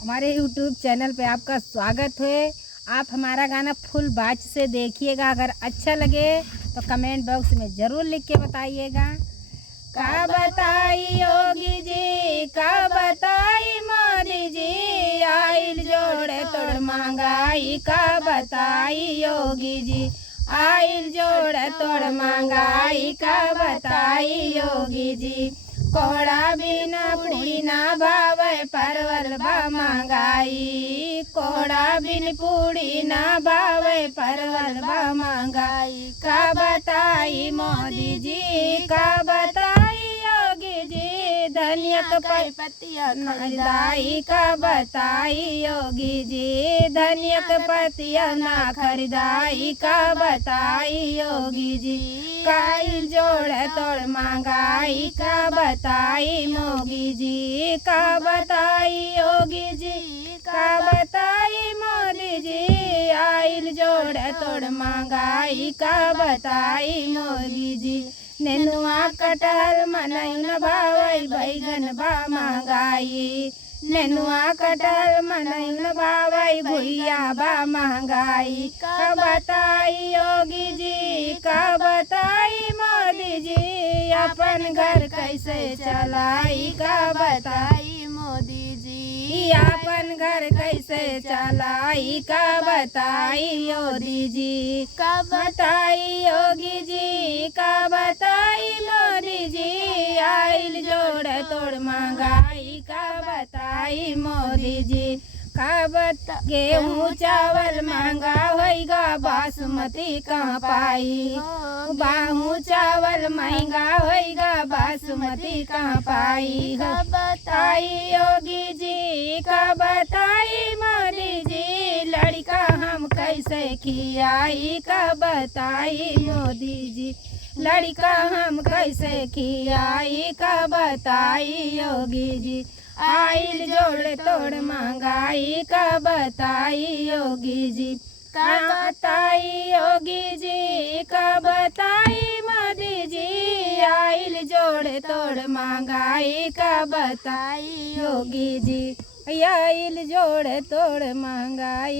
हमारे YouTube channel पे आपका स्वागत है। आप हमारा गाना फुल बाच से देखिएगा। अगर अच्छा लगे तो कमेंट बॉक्स में ज़रूर लिख के बताइएगा। का बताई योगी जी, का बताई मोदी जी, आइल जोड़े तोड़ महंगाई। का बताई योगी जी, आइल जोड़े तोड़ महंगाई। का बताई योगी जी, कोहड़ा बिना पूरी ना भावे परवल बा महंगाई। कोहड़ा बिन पूरी ना भावे परवल बा महंगाई। का बताई मोदी जी, का बताई योगी जी, धनिया के पत्तियाँ खरीदाई। का बताई योगी जी, धनिया के पत्तियाँ ना खरीदाई। का बताई योगी जी, काइल जोड़े तोड़ महंगाई। का बताई मोदी जी, का बताई योगी जी, का बताई मोदी जी, आइल जोड़े तोड़ महंगाई। का बताई मोदी जी, नेनुआ कटहल मनई न भावई, बैगन बा महंगाई। नेनुआ कटहल मनई न भावई, भुइया बा महंगाई। का बताई योगी जी, का बताई मोदी जी, अपन घर कैसे चलाई। का बताई मोदी जी, अपन घर कैसे चलाई। का बताई मोदी जी, का बताई योगी जी, का बताई मोदी जी, आइल जोड़े तोड़ महंगाई। का बताई मोदी जी, का गेहूँ चावल महंगा होइगा, बासमती कहाँ पाई। गेहूँ चावल महंगा होइगा, बासमती कहाँ पाई। का बताई योगी जी, का बताई मोदी जी, लड़का हम कैसे खियाई। का बताई मोदी जी, लड़का हम कैसे खियाई। का बताई योगी जी, आइल जोड़े तोड़ महंगाई। का बताई योगी जी, का बताई योगी जी, का बताई मोदी जी, आइल जोड़े तोड़ महंगाई। का बताई योगी जी, आइल जोड़े तोड़ महंगाई।